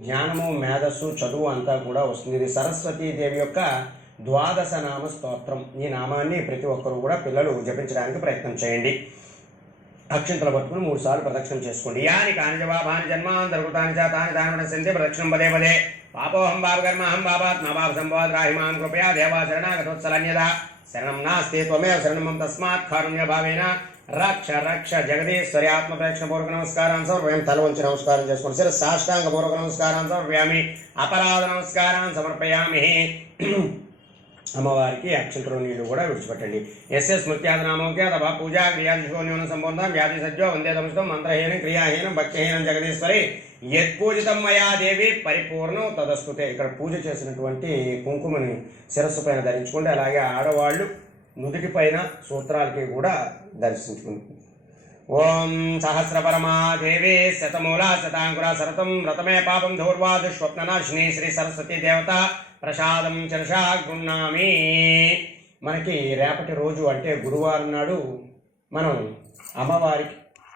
జ్ఞానము మేధస్సు చదువు అంతా కూడా వస్తుంది. ఇది సరస్వతీదేవి యొక్క ద్వాదశ నామ స్తోత్రం. ఈ నామాన్ని ప్రతి ఒక్కరూ కూడా పిల్లలు జపించడానికి ప్రయత్నం చేయండి. అక్షంతలు పట్టుకుని 3 సార్లు ప్రదక్షిణం చేసుకోండి. యాని కాని జవాబాని జన్మాంతర్గతాని తాని దాని సంధి ప్రదక్షిణం పదే పదే. పాపోహం బాబకర్మహం బాబాత్ నా బాబ సంభవాద్ రాహిమాన్ కృపయా దేవా శరణాగతోత్సలన్యదా శరణం నాస్తి త్వమేవ శరణం తస్మాత్ కారుణ్య భావేన రక్ష రక్ష జగదీశ్వరి ఆత్మ ప్రేక్షణ పూర్వక నమస్కారాన్ని సమర్పయామి. తల వంచి నమస్కారం చేసుకోండి. శిర సాష్టాంగ పూర్వక నమస్కారాన్ని సమర్పయామి. అపరాధ నమస్కారాన్ని సమర్పయామి. అమ్మవారికి అక్షంతలు నీళ్లు కూడా విడిచిపెట్టండి. ఎస్ఎస్ స్మృత్యాది నామోక్యాద పూజా క్రియాదిశోన్యోన సంబంధం వ్యాధి సజ్జో వందే తమస్తం మంత్రహీనం క్రియాహీనం భక్తిహీనం జగదీశ్వరి యత్పూజితం మయా దేవి పరిపూర్ణం తదస్తుతే. ఇక్కడ పూజ చేసినటువంటి కుంకుమని శిరస్సు పైన ధరించుకోండి. అలాగే ఆడవాళ్ళు నుదుటి పైన సూత్రాలకి కూడా దర్శించుకుంది. ఓం సహస్రపరమా దేవి శతమూల శతాంకుర శరతం వ్రతమే పాపం ధూర్వాదు స్వప్ననాశిని శ్రీ సరస్వతీ దేవత ప్రసాదం చర్షా గుణామి. మనకి రేపటి రోజు అంటే గురువారం నాడు మనం అమ్మవారికి